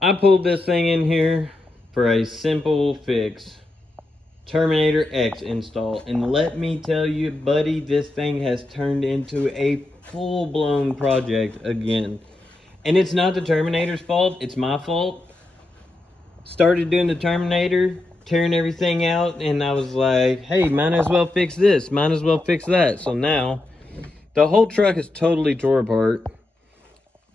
I pulled this thing in here for a simple fix. Terminator X install. And let me tell you, buddy, this thing has turned into a full-blown project again. And it's not the Terminator's fault, it's my fault. Started doing the Terminator, tearing everything out, and I was like, hey, might as well fix this, might as well fix that. So now, the whole truck is totally tore apart.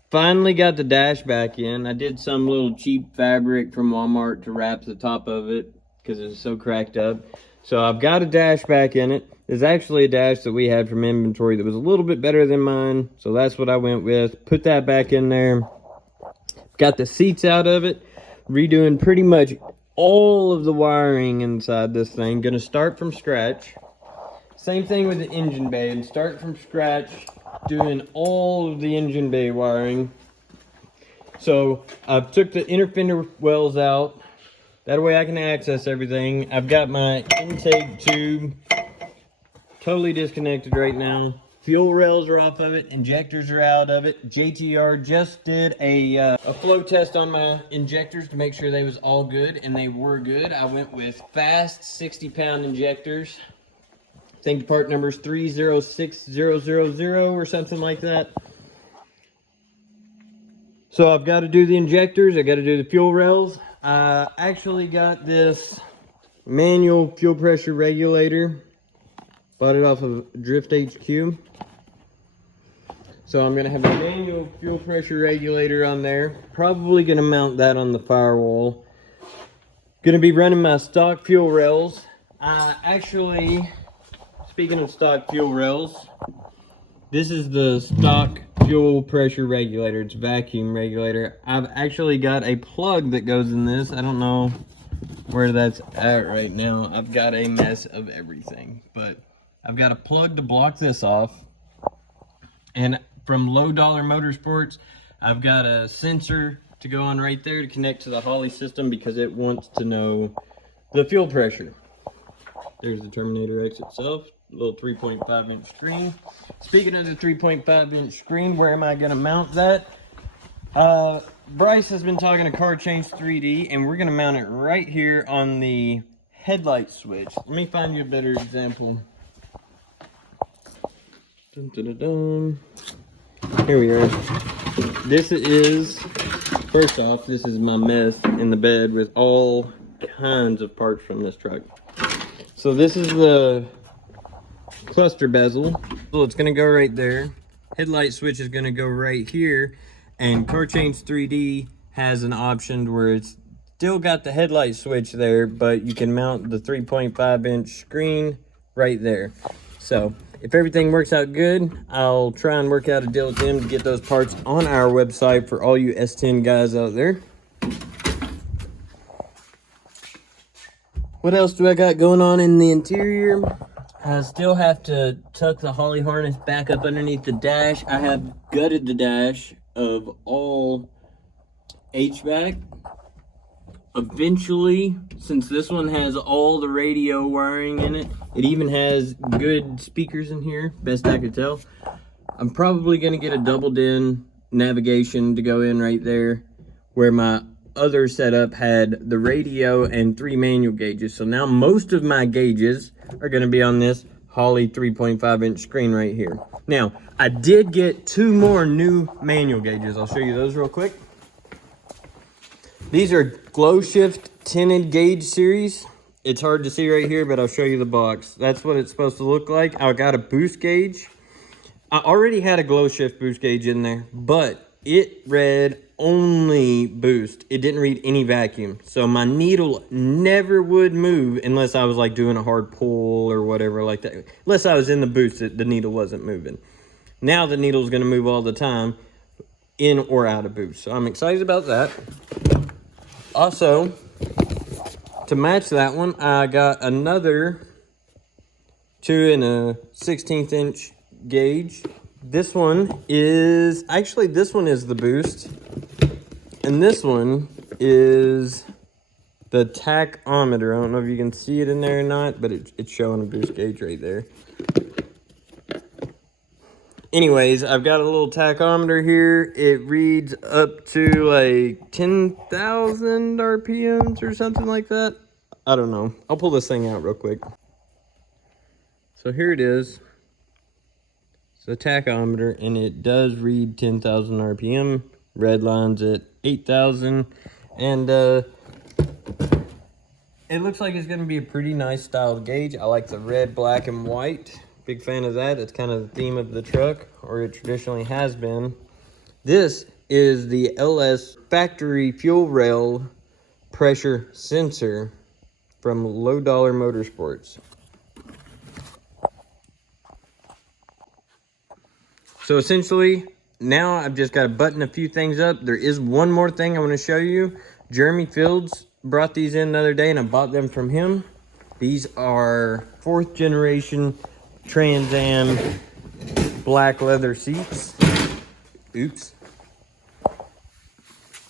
Finally got the dash back in. I did some little cheap fabric from Walmart to wrap the top of it because it was so cracked up. So I've got a dash back in it. There's actually a dash that we had from inventory that was a little bit better than mine. So that's what I went with. Put that back in there. Got the seats out of it. Redoing pretty much all of the wiring inside this thing. Gonna start from scratch. Same thing with the engine bay. And start from scratch. Doing all of the engine bay wiring. So I took the inner fender wells out. That way I can access everything. I've got my intake tube totally disconnected right now. Fuel rails are off of it. Injectors are out of it. JTR just did a flow test on my injectors to make sure they was all good, and they were good. I went with fast 60-pound injectors. I think the part number is 306000 or something like that. So I've got to do the injectors. I got to do the fuel rails. I actually got this manual fuel pressure regulator. Bought it off of Drift HQ. So I'm going to have a manual fuel pressure regulator on there. Probably going to mount that on the firewall. Going to be running my stock fuel rails. Actually, speaking of stock fuel rails, this is the stock fuel pressure regulator. It's vacuum regulator. I've actually got a plug that goes in this. I don't know where that's at right now. I've got a mess of everything, but I've got a plug to block this off. And from Low Dollar Motorsports, I've got a sensor to go on right there to connect to the Holley system because it wants to know the fuel pressure. There's the Terminator X itself. Little 3.5 inch screen. Speaking of the 3.5 inch screen, where am I going to mount that? Bryce has been talking to Car Change 3D, and we're going to mount it right here on the headlight switch. Let me find you a better example. Dun, dun, dun, dun. Here we are. This is, first off, this is my mess in the bed with all kinds of parts from this truck. So this is the cluster bezel. So it's going to go right there. Headlight switch is going to go right here. And Car Change 3D has an option where it's still got the headlight switch there, but you can mount the 3.5 inch screen right there. So if everything works out good, I'll try and work out a deal with them to get those parts on our website for all you S10 guys out there. What else do I got going on in the interior? I still have to tuck the Holley harness back up underneath the dash. I have gutted the dash of all HVAC. Eventually, since this one has all the radio wiring in it, it even has good speakers in here, best I could tell. I'm probably going to get a double-din navigation to go in right there, where my other setup had the radio and 3 manual gauges. So now most of my gauges are going to be on this Holley 3.5 inch screen right here. Now, I did get 2 more new manual gauges. I'll show you those real quick. These are Glow Shift tinted gauge series. It's hard to see right here, but I'll show you the box. That's what it's supposed to look like. I got a boost gauge. I already had a Glow Shift boost gauge in there, but it read only boost. It didn't read any vacuum. So my needle never would move unless I was like doing a hard pull or whatever like that. Unless I was in the boost, the needle wasn't moving. Now the needle's gonna move all the time, in or out of boost. So I'm excited about that. Also, to match that one, I got another 2 1/16 inch gauge. This one is, actually this one is the boost. And this one is the tachometer. I don't know if you can see it in there or not, but it's showing a boost gauge right there. Anyways, I've got a little tachometer here. It reads up to like 10,000 RPMs or something like that. I don't know. I'll pull this thing out real quick. So here it is. It's a tachometer, and it does read 10,000 RPM. Red line's at 8,000. And it looks like it's going to be a pretty nice styled gauge. I like the red, black, and white. Big fan of that. It's kind of the theme of the truck, or it traditionally has been. This is the LS factory fuel rail pressure sensor from Low Dollar Motorsports. So essentially, now I've just got to button a few things up. There is one more thing I want to show you. Jeremy Fields brought these in the other day, and I bought them from him. These are 4th generation Trans Am black leather seats. Oops.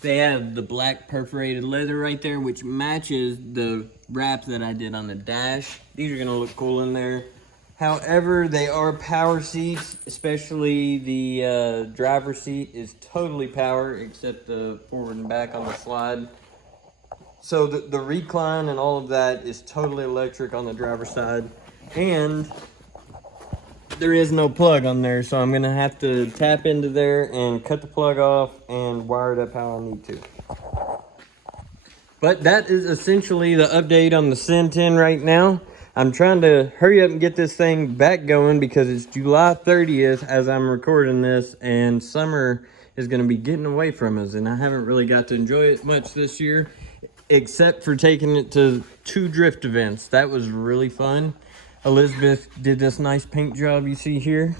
They have the black perforated leather right there, which matches the wrap that I did on the dash. These are gonna look cool in there. However, they are power seats, especially the driver's seat is totally power, except the forward and back on the slide. So the recline and all of that is totally electric on the driver's side. And there is no plug on there, so I'm going to have to tap into there and cut the plug off and wire it up how I need to. But that is essentially the update on the S10 right now. I'm trying to hurry up and get this thing back going because it's July 30th as I'm recording this, and summer is going to be getting away from us, and I haven't really got to enjoy it much this year, except for taking it to 2 drift events. That was really fun. Elizabeth did this nice paint job you see here.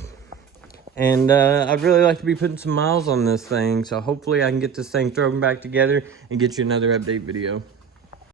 And I'd really like to be putting some miles on this thing. So hopefully I can get this thing thrown back together and get you another update video.